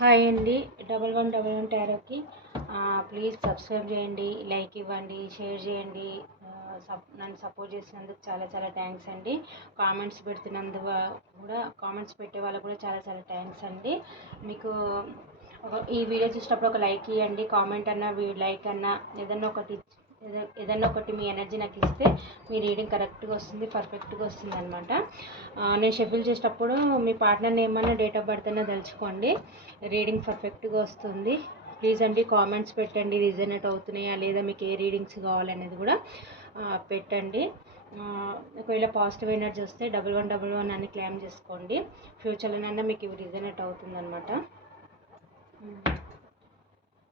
Hi అండి. 1111 టారోకి please subscribe చేయండి, like ఇవ్వండి, షేర్ చేయండి. నన్ను సపోర్ట్ చేసినందుకు చాలా చాలా థ్యాంక్స్ అండి. కామెంట్స్ పెడుతున్నందు కూడా కామెంట్స్ పెట్టే వాళ్ళకు కూడా చాలా చాలా థ్యాంక్స్ అండి. మీకు ఈ వీడియో చూసినప్పుడు ఒక లైక్ ఇవ్వండి, కామెంట్ అన్నా లైక్ అన్నా ఏదన్నా ఒకటి మీ ఎనర్జీ నాకు ఇస్తే మీ రీడింగ్ కరెక్ట్గా వస్తుంది, పర్ఫెక్ట్గా వస్తుంది అనమాట. నేను షెడ్యూల్ చేసేటప్పుడు మీ పార్ట్నర్ ఏమన్నా డేట్ ఆఫ్ బర్త్ అన్నా తలుచుకోండి, రీడింగ్ పర్ఫెక్ట్గా వస్తుంది. ప్లీజ్ అండి కామెంట్స్ పెట్టండి, రిజనేట్ అవుతున్నాయా లేదా, మీకు ఏ రీడింగ్స్ కావాలనేది కూడా పెట్టండి. ఒకవేళ పాజిటివ్ ఎనర్జీ వస్తే 1111 అని క్లెయిమ్ చేసుకోండి. ఫ్యూచర్లోనైనా మీకు ఇవి రిజనేట్ అవుతుంది అనమాట.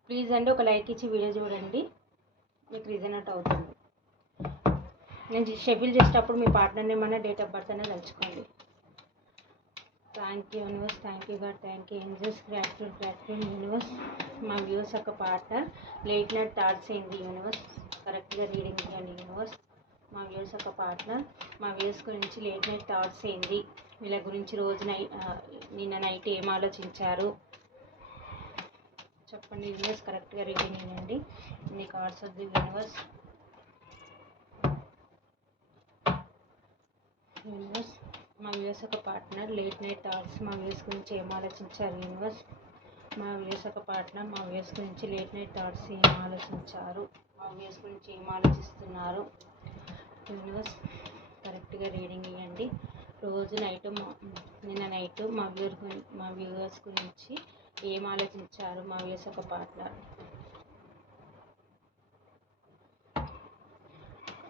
ప్లీజ్ అండి ఒక లైక్ ఇచ్చి వీడియో చూడండి, మీకు రిజనేట్ అవుతుంది. నేను షెడ్యూల్ చేసేటప్పుడు మీ పార్ట్నర్ ఏమన్నా డేట్ ఆఫ్ బర్త్ అనేది తలుచుకోండి. Thank you universe, thank you God, thank you angels, gratitude universe. మా వ్యూస్ ఒక పార్ట్నర్ లేట్ నైట్ థాట్స్ ఏంటి యూనివర్స్, కరెక్ట్గా రీడింగ్ ఇవ్వండి యూనివర్స్. మా వ్యూస్ ఒక పార్ట్నర్, మా వ్యూస్ గురించి లేట్ నైట్ థాట్స్ ఏంటి, వీళ్ళ గురించి నిన్న నైట్ ఏం ఆలోచించారు చెప్పండి యూనివర్స్. కరెక్ట్గా రీడింగ్ ఇవ్వండి. ఇన్ని కార్డ్స్ వద్దు యూనివర్స్. యూనివర్స్ మా వ్యూస్ ఒక పార్ట్నర్ లేట్ నైట్ థాట్స్, మా వ్యూస్ గురించి ఏం ఆలోచించారు యూనివర్స్. మా వ్యూస్ ఒక పార్ట్నర్ మా వ్యూస్ గురించి లేట్ నైట్ థాట్స్ ఏం ఆలోచించారు, మా వ్యూస్ గురించి ఏం ఆలోచిస్తున్నారు యూనివర్స్. కరెక్ట్గా రీడింగ్ ఇవ్వండి. రోజు నైట్ నిన్న నైట్ మా వ్యూవర్స్ గురించి ఏం ఆలోచించారు మా వ్యూస్ ఒక పార్ట్నర్.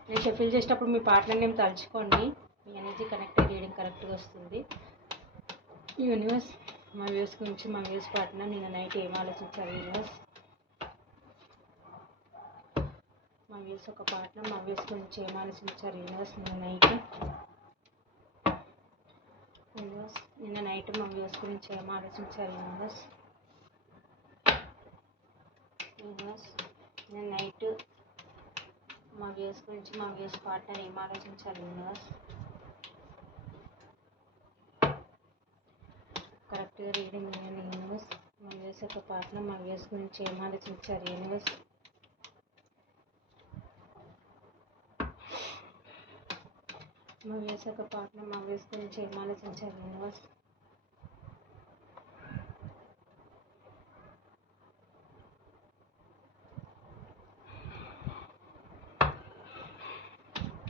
నేను షెఫిల్ చేసేటప్పుడు మీ పార్ట్నర్ నేమ్ తలుచుకోండి, మీ ఎనర్జీ కనెక్ట్ రీడింగ్ కరెక్ట్గా వస్తుంది యూనివర్స్. మా వ్యూస్ గురించి మా వ్యూస్ పార్ట్నర్ నిన్న నైట్ ఏం ఆలోచించారు యూనివర్స్. మా వ్యూస్ ఒక పార్ట్నర్ మా వ్యూస్ గురించి ఏం ఆలోచించారు యూనివర్స్ నిన్న నైట్. యూనివర్స్ నిన్న నైట్ మా వ్యూస్ గురించి ఏం ఆలోచించారు యూనివర్స్. యూనివర్స్ నిన్న నైట్ మా వ్యూస్ గురించి మా వ్యూస్ పార్ట్నర్ ఏం ఆలోచించారు యూనివర్స్. కరెక్ట్గా రీడింగ్ ఇవ్వండి యూనివర్స్. మా వ్యూస్ యొక్క పార్ట్నర్ మా వ్యూస్ గురించి ఏం ఆలోచించారు యూనివర్స్. మా వ్యూస్ యొక్క పార్ట్నర్ మా వ్యూస్ గురించి ఏం ఆలోచించారు యూనివర్స్.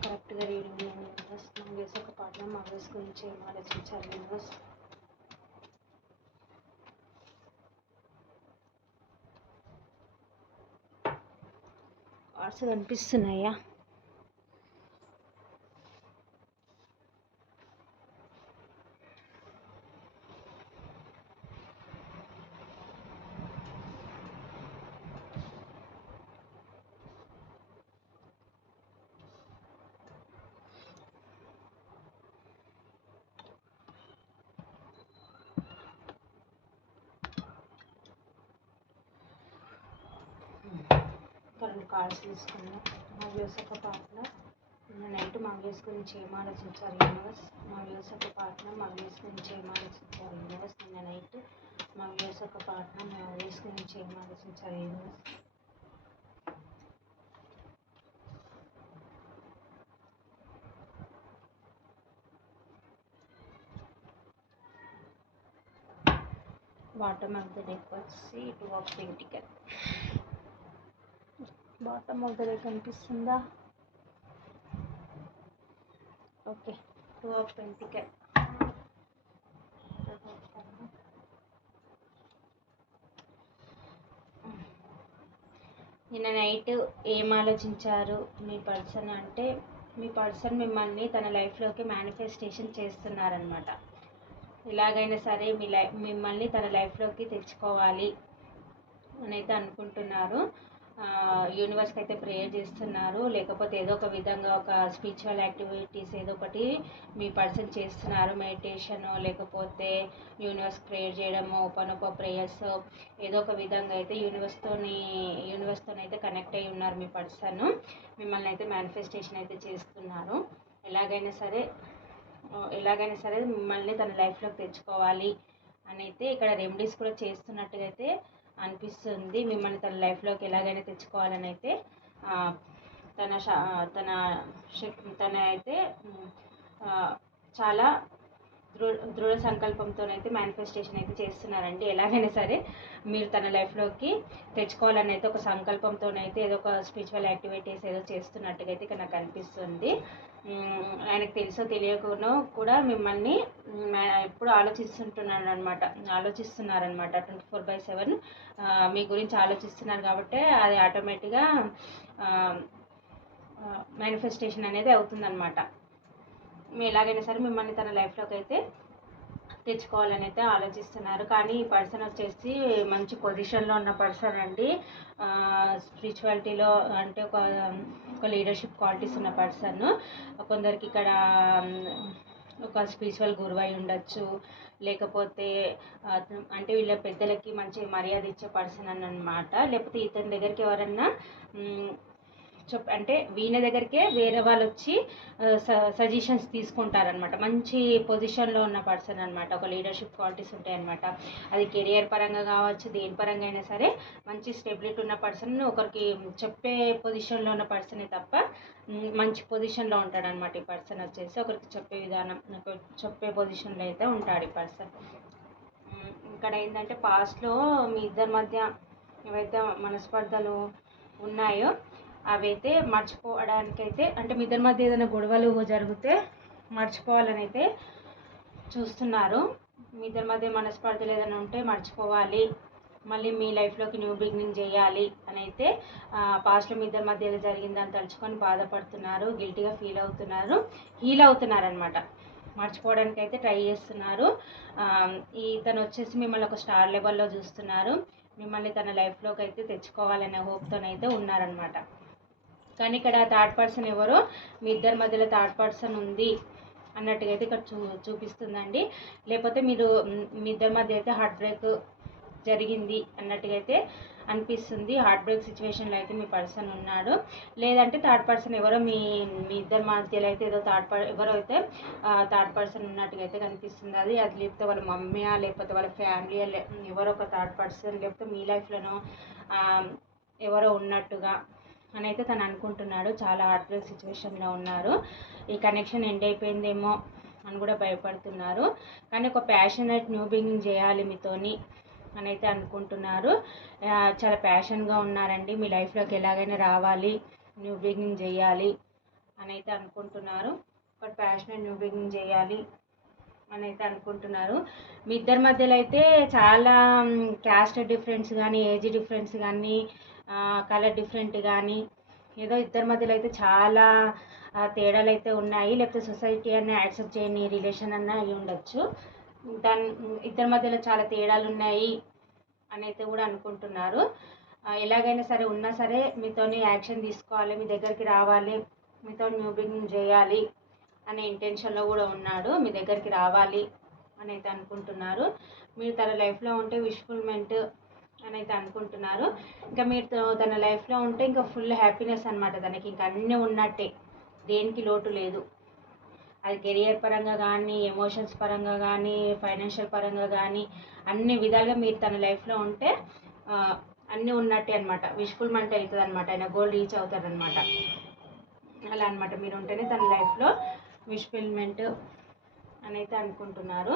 కరెక్ట్గా రీడింగ్ ఇవ్వండి యూనివర్స్. మా వ్యూస్ యొక్క పార్ట్నర్ మా వ్యూస్ గురించి ఏం ఆలోచించారు యూనివర్స్. కార్డ్స్ కనిపిస్తున్నాయా? రెండు కార్డ్స్ తీసుకున్నాం. మా వ్యూస్ యొక్క పార్ట్నర్ నిన్న నైట్ మా వ్యూస్ గురించి ఏం ఆలోచించారు యూనివర్స్. మా వ్యూస్ యొక్క పార్ట్నర్ మా వ్యూస్ గురించి ఏం ఆలోచించారు యూనివర్స్. నిన్న నైట్ మా వ్యూస్ యొక్క పార్ట్నర్ మా వ్యూస్ గురించి ఏం ఆలోచించారు universe. Bottom of the deck వచ్చి 2 of pentacle. Bottom of the deck కనిపిస్తుందా? Okay, 2 of pentacle. నిన్న నైట్ ఏం ఆలోచించారు మీ పర్సన్ అంటే, మీ పర్సన్ మిమ్మల్ని తన లైఫ్లోకి మేనిఫెస్టేషన్ చేస్తున్నారనమాట. ఎలాగైనా సరే మిమ్మల్ని తన లైఫ్లోకి తెచ్చుకోవాలి అని అయితే అనుకుంటున్నారు. యూనివర్స్కి అయితే ప్రేయర్ చేస్తున్నారు, లేకపోతే ఏదో ఒక విధంగా ఒక స్పిరిచువల్ యాక్టివిటీస్ ఏదో ఒకటి మీ పర్సన్ చేస్తున్నారు. మెడిటేషన్, లేకపోతే యూనివర్స్ ప్రేయర్ చేయడము, ఓపెన్ ప్రేయర్స్, ఏదో ఒక విధంగా అయితే యూనివర్స్తో అయితే కనెక్ట్ అయి ఉన్నారు మీ పర్సన్. మిమ్మల్ని అయితే మేనిఫెస్టేషన్ అయితే చేస్తున్నారు. ఎలాగైనా సరే మిమ్మల్ని తన లైఫ్లోకి తెచ్చుకోవాలి అని అయితే ఇక్కడ రెమెడీస్ కూడా చేస్తున్నట్టుగా అయితే అనిపిస్తుంది. మిమ్మల్ని తన లైఫ్లోకి ఎలాగైనా తెచ్చుకోవాలని అయితే తన తన తన అయితే చాలా దృఢ సంకల్పంతోనైతే మేనిఫెస్టేషన్ అయితే చేస్తున్నారండి. ఎలాగైనా సరే మీరు తన లైఫ్లోకి తెచ్చుకోవాలని అయితే ఒక సంకల్పంతోనైతే ఏదో ఒక స్పిరిచువల్ యాక్టివిటీస్ ఏదో చేస్తున్నట్టుగా అయితే ఇక్కడ నాకు అనిపిస్తుంది. ఆయనకు తెలుసో తెలియకనో కూడా మిమ్మల్ని ఎప్పుడు ఆలోచిస్తున్నారనమాట 24/7 మీ గురించి ఆలోచిస్తున్నారు కాబట్టి అది ఆటోమేటిక్గా మేనిఫెస్టేషన్ అనేది అవుతుందన్నమాట. ఎలాగైనా సరే మిమ్మల్ని తన లైఫ్లోకి అయితే తెచ్చుకోవాలని అయితే ఆలోచిస్తున్నారు. కానీ ఈ పర్సన్ వచ్చేసి మంచి పొజిషన్లో ఉన్న పర్సన్ అండి. స్పిరిచువాలిటీలో అంటే ఒక లీడర్షిప్ క్వాలిటీస్ ఉన్న పర్సన్. కొందరికి ఇక్కడ ఒక స్పిరిచువల్ గురువు అయి ఉండొచ్చు, లేకపోతే అంటే వీళ్ళ పెద్దలకి మంచి మర్యాద ఇచ్చే పర్సన్ అన్నమాట. లేకపోతే ఇతని దగ్గరికి ఎవరన్నా అంటే వీళ్ళ దగ్గరికే వేరే వాళ్ళు వచ్చి సజెషన్స్ తీసుకుంటారనమాట. మంచి పొజిషన్లో ఉన్న పర్సన్ అనమాట. ఒక లీడర్షిప్ క్వాలిటీస్ ఉంటాయన్నమాట. అది కెరియర్ పరంగా కావచ్చు, దేని పరంగా అయినా సరే మంచి స్టెబిలిటీ ఉన్న పర్సన్, ఒకరికి చెప్పే పొజిషన్లో ఉన్న పర్సనే తప్ప మంచి పొజిషన్లో ఉంటాడనమాట. ఈ పర్సన్ వచ్చేసి ఒకరికి చెప్పే విధానం, చెప్పే పొజిషన్లో అయితే ఉంటాడు ఈ పర్సన్. ఇక్కడ ఏంటంటే పాస్ట్లో మీ ఇద్దరి మధ్య ఏవైతే మనస్పర్ధలు ఉన్నాయో అవైతే మర్చిపోవడానికైతే, అంటే మీ ఇద్దరి మధ్య ఏదైనా గొడవలు జరిగితే మర్చిపోవాలని అయితే చూస్తున్నారు. మీ ఇద్దరి మధ్య మనస్పర్ధలు ఏదైనా ఉంటే మర్చిపోవాలి, మళ్ళీ మీ లైఫ్లోకి న్యూ బిగినింగ్ చేయాలి అని అయితే పాస్ట్లో మీ ఇద్దరి మధ్య ఏదో జరిగిందని తలుచుకొని బాధపడుతున్నారు, గిల్టీగా హీల్ అవుతున్నారనమాట. మర్చిపోవడానికి అయితే ట్రై చేస్తున్నారు. ఇతను వచ్చేసి మిమ్మల్ని ఒక స్టార్ లెవెల్లో చూస్తున్నారు. మిమ్మల్ని తన లైఫ్లోకి అయితే తెచ్చుకోవాలనే హోప్తోనైతే ఉన్నారనమాట. కానీ ఇక్కడ థర్డ్ పర్సన్ ఎవరో మీ ఇద్దరి మధ్యలో థర్డ్ పర్సన్ ఉంది అన్నట్టుగా అయితే ఇక్కడ చూపిస్తుందండి. లేకపోతే మీ ఇద్దరి మధ్య అయితే హార్ట్ బ్రేక్ జరిగింది అన్నట్టుగా అయితే అనిపిస్తుంది. హార్ట్ బ్రేక్ సిచ్యువేషన్లో అయితే మీ పర్సన్ ఉన్నాడు. లేదంటే థర్డ్ పర్సన్ ఎవరో మీ ఇద్దరి మధ్యలో అయితే ఏదో ఎవరో అయితే థర్డ్ పర్సన్ ఉన్నట్టుగా అయితే కనిపిస్తుంది. అది లేకపోతే వాళ్ళ మమ్మీయా, లేకపోతే వాళ్ళ ఫ్యామిలీ, ఎవరో ఒక థర్డ్ పర్సన్, లేకపోతే మీ లైఫ్లోనో ఎవరో ఉన్నట్టుగా అని అయితే తను అనుకుంటున్నాడు. చాలా హార్ట్ బ్రేక్ సిచ్యువేషన్లో ఉన్నారు. ఈ కనెక్షన్ ఎండ్ అయిపోయిందేమో అని కూడా భయపడుతున్నారు. కానీ ఒక ప్యాషనేట్ న్యూ బిగినింగ్ చేయాలి మీతోని అని అయితే అనుకుంటున్నారు. చాలా ప్యాషన్గా ఉన్నారండి. మీ లైఫ్లోకి ఎలాగైనా రావాలి, న్యూ బిగినింగ్ చేయాలి అని అయితే అనుకుంటున్నారు. ఒక ప్యాషనేట్ న్యూ బిగినింగ్ చేయాలి అని అయితే అనుకుంటున్నారు. మీ ఇద్దరి మధ్యలో అయితే చాలా క్యాస్ట్ డిఫరెన్స్ కానీ, ఏజ్ డిఫరెన్స్ కానీ, కలర్ డిఫరెంట్ కానీ, ఏదో ఇద్దరి మధ్యలో అయితే చాలా తేడాలు అయితే ఉన్నాయి. లేకపోతే సొసైటీ అన్న యాక్సెప్ట్ చేయని రిలేషన్ అన్న అయి ఉండొచ్చు. ఇద్దరి మధ్యలో చాలా తేడాలు ఉన్నాయి అని అయితే కూడా అనుకుంటున్నారు. ఎలాగైనా సరే ఉన్నా సరే మీతోని యాక్షన్ తీసుకోవాలి, మీ దగ్గరికి రావాలి, మీతో న్యూ బిగినింగ్ చేయాలి అనే ఇంటెన్షన్లో కూడా ఉన్నాడు. మీ దగ్గరికి రావాలి అని అయితే అనుకుంటున్నారు. మీరు తన లైఫ్లో ఉంటే విష్ఫుల్మెంట్ అని అయితే అనుకుంటున్నారు. ఇంకా మీరు తన లైఫ్లో ఉంటే ఇంకా ఫుల్ హ్యాపీనెస్ అనమాట. తనకి ఇంకా అన్నీ ఉన్నట్టే, దేనికి లోటు లేదు. అది కెరియర్ పరంగా కానీ, ఎమోషన్స్ పరంగా కానీ, ఫైనాన్షియల్ పరంగా కానీ, అన్ని విధాలుగా మీరు తన లైఫ్లో ఉంటే అన్నీ ఉన్నట్టే అనమాట. విష్ఫుల్మెంట్ అవుతుంది అనమాట. ఆయన గోల్ రీచ్ అవుతారనమాట. అలా అనమాట. మీరు ఉంటేనే తన లైఫ్లో విష్ఫుల్మెంట్ అని అయితే అనుకుంటున్నారు.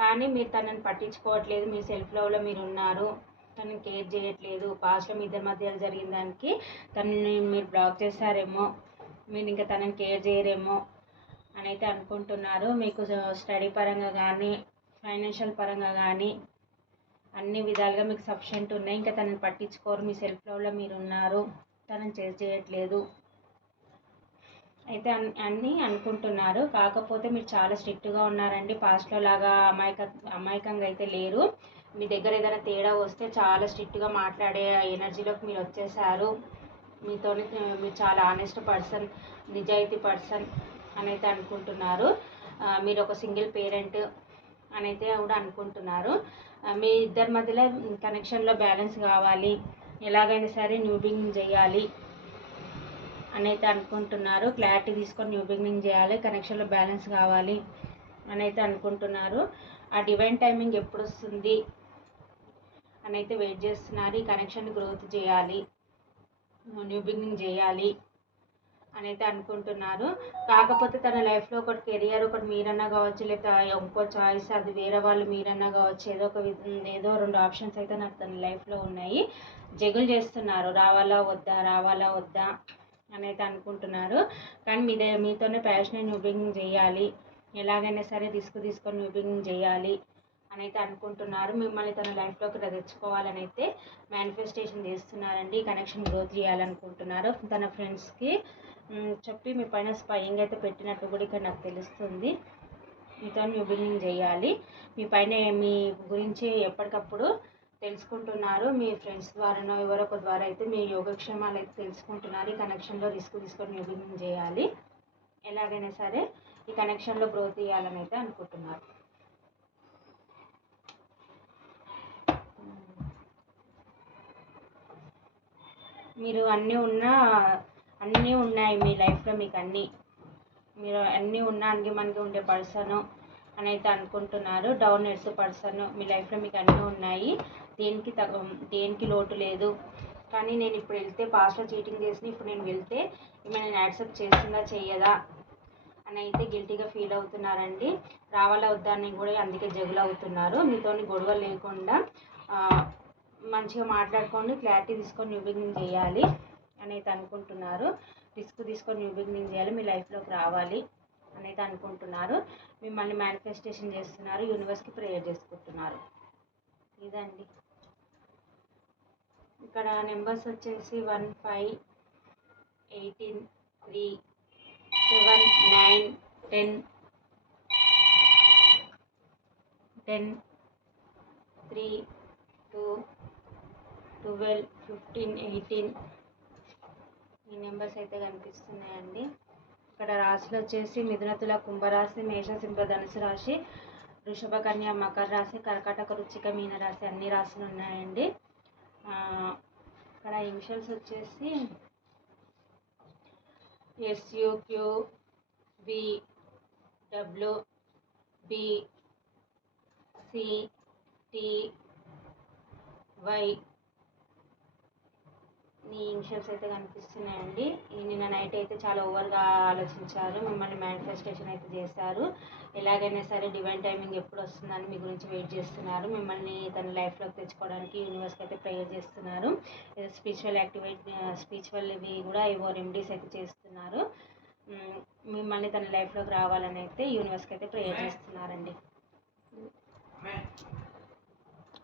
కానీ మీరు తనని పట్టించుకోవట్లేదు. మీ సెల్ఫ్ లవ్లో మీరు ఉన్నారు, తనని కేర్ చేయట్లేదు. పాస్ట్లో మీ ఇద్దరి మధ్య జరిగిన దానికి తనని మీరు బ్లాక్ చేశారేమో, మీరు ఇంకా తనని కేర్ చేయరేమో అని అయితే అనుకుంటున్నారు. మీకు స్టడీ పరంగా కానీ, ఫైనాన్షియల్ పరంగా కానీ అన్ని విధాలుగా మీకు సఫిషియెంట్ ఉన్నాయి. ఇంకా తనని పట్టించుకోరు. మీ సెల్ఫ్ లవ్లో మీరు ఉన్నారు, తనని చేర్ చేయట్లేదు అయితే అన్నీ అనుకుంటున్నారు. కాకపోతే మీరు చాలా స్ట్రిక్ట్గా ఉన్నారండి. పాస్ట్లో లాగా అమాయకంగా అయితే లేరు. మీ దగ్గర ఏదైనా తేడా వస్తే చాలా స్ట్రిక్ట్గా మాట్లాడే ఎనర్జీలోకి మీరు వచ్చేసారు. మీరు చాలా ఆనెస్ట్ పర్సన్, నిజాయితీ పర్సన్ అని అయితే అనుకుంటున్నారు. మీరు ఒక సింగిల్ పేరెంట్ అని అయితే కూడా అనుకుంటున్నారు. మీ ఇద్దరి మధ్యలో కనెక్షన్లో బ్యాలెన్స్ కావాలి, ఎలాగైనా సరే న్యూ బిగినింగ్ చేయాలి అని అయితే అనుకుంటున్నారు. క్లారిటీ తీసుకొని న్యూ బిగినింగ్ చేయాలి, కనెక్షన్లో బ్యాలెన్స్ కావాలి అని అయితే అనుకుంటున్నారు. ఆ డివైన్ టైమింగ్ ఎప్పుడు వస్తుంది అని అయితే వెయిట్ చేస్తున్నారు. ఈ కనెక్షన్ గ్రోత్ చేయాలి, న్యూ బిగినింగ్ చేయాలి అని అయితే అనుకుంటున్నారు. కాకపోతే తన లైఫ్లో ఒకటి కెరియర్, ఒకటి మీరన్నా కావచ్చు, లేకపోతే ఇంకో చాయిస్ అది వేరే వాళ్ళు మీరన్నా కావచ్చు, ఏదో 2 ఆప్షన్స్ అయితే నాకు తన లైఫ్లో ఉన్నాయి. జగులు చేస్తున్నారు, రావాలా వద్దా రావాలా వద్దా అని అయితే అనుకుంటున్నారు. కానీ మీతోనే ప్యాషనేట్ న్యూ బిగినింగ్ చేయాలి, ఎలాగైనా సరే తీసుకొని న్యూ బిగినింగ్ చేయాలి అని అయితే అనుకుంటున్నారు. మిమ్మల్ని తన లైఫ్లోకి తెచ్చుకోవాలని అయితే మేనిఫెస్టేషన్ చేస్తున్నారండి. ఈ కనెక్షన్ గ్రోత్ చేయాలనుకుంటున్నారు. తన ఫ్రెండ్స్కి చెప్పి మీ పైన స్పైయింగ్ అయితే పెట్టినట్టు కూడా ఇక్కడ నాకు తెలుస్తుంది. మీతో న్యూ బిగినింగ్ చేయాలి, మీ పైన మీ గురించి ఎప్పటికప్పుడు తెలుసుకుంటున్నారు. మీ ఫ్రెండ్స్ ద్వారానో ఎవరో ఒక ద్వారా అయితే మీ యోగక్షేమాలు అయితే తెలుసుకుంటున్నారు. ఈ కనెక్షన్లో తీసుకొని న్యూ బిగినింగ్ చేయాలి, ఎలాగైనా సరే ఈ కనెక్షన్లో గ్రోత్ చేయాలని అయితే అనుకుంటున్నారు. మీరు అన్నీ ఉన్నాయి మీ లైఫ్లో, మీకు మీరు అన్నీ మనకి ఉండే పర్సన్ అని అయితే అనుకుంటున్నారు. డౌన్ ఎర్త్ పర్సన్ మీ లైఫ్లో మీకు అన్నీ ఉన్నాయి, దేనికి లోటు లేదు. కానీ నేను ఇప్పుడు వెళ్తే పాస్ట్లో చీటింగ్ చేసి ఇప్పుడు నేను వెళ్తే నేను యాక్సెప్ట్ చేస్తుందా చెయ్యదా అని అయితే గిల్టీగా ఫీల్ అవుతున్నారండి. రావాలా వద్దా అని కూడా అందుకే జగులు అవుతున్నారు. మీతో గొడవ లేకుండా మంచిగా మాట్లాడుకొని క్లారిటీ తీసుకొని న్యూ బిగినింగ్ చేయాలి అని అయితే అనుకుంటున్నారు. తీసుకొని న్యూ బిగినింగ్ చేయాలి, మీ లైఫ్లోకి రావాలి అని అయితే అనుకుంటున్నారు. మిమ్మల్ని మేనిఫెస్టేషన్ చేస్తున్నారు, యూనివర్స్కి ప్రేయర్ చేసుకుంటున్నారు. ఇదండి. ఇక్కడ నెంబర్స్ వచ్చేసి 1, 5, 18, 3, 7, 9, 10, 3, 2, 12, 15, 18 ఈ నెంబర్స్ అయితే కనిపిస్తున్నాయండి. ఇక్కడ రాశులు వచ్చేసి మిథున, తుల, కుంభరాశి, మేష, సింహ, ధనుసు రాశి, వృషభ, కన్య, మకర రాశి, కర్కాటక, వృశ్చిక, మీన రాశి అన్ని రాశులు ఉన్నాయండి. ఇక్కడ ఇనిషియల్స్ వచ్చేసి SUQ, V, W, B, C, T, Y ఈ ఇనిషియల్స్ అయితే కనిపిస్తున్నాయండి. నిన్న నైట్ అయితే చాలా ఓవర్గా ఆలోచించారు, మిమ్మల్ని మేనిఫెస్టేషన్ అయితే చేశారు. ఎలాగైనా సరే డివైన్ టైమింగ్ ఎప్పుడు వస్తుందని మీ గురించి వెయిట్ చేస్తున్నారు. మిమ్మల్ని తన లైఫ్లోకి తెచ్చుకోవడానికి యూనివర్స్కి అయితే ప్రేయర్ చేస్తున్నారు. స్పిరిచువల్ ఇవి కూడా ఏవో రెమెడీస్ అయితే చేస్తున్నారు. మిమ్మల్ని తన లైఫ్లోకి రావాలని అయితే యూనివర్స్కి అయితే ప్రేయర్ చేస్తున్నారండి.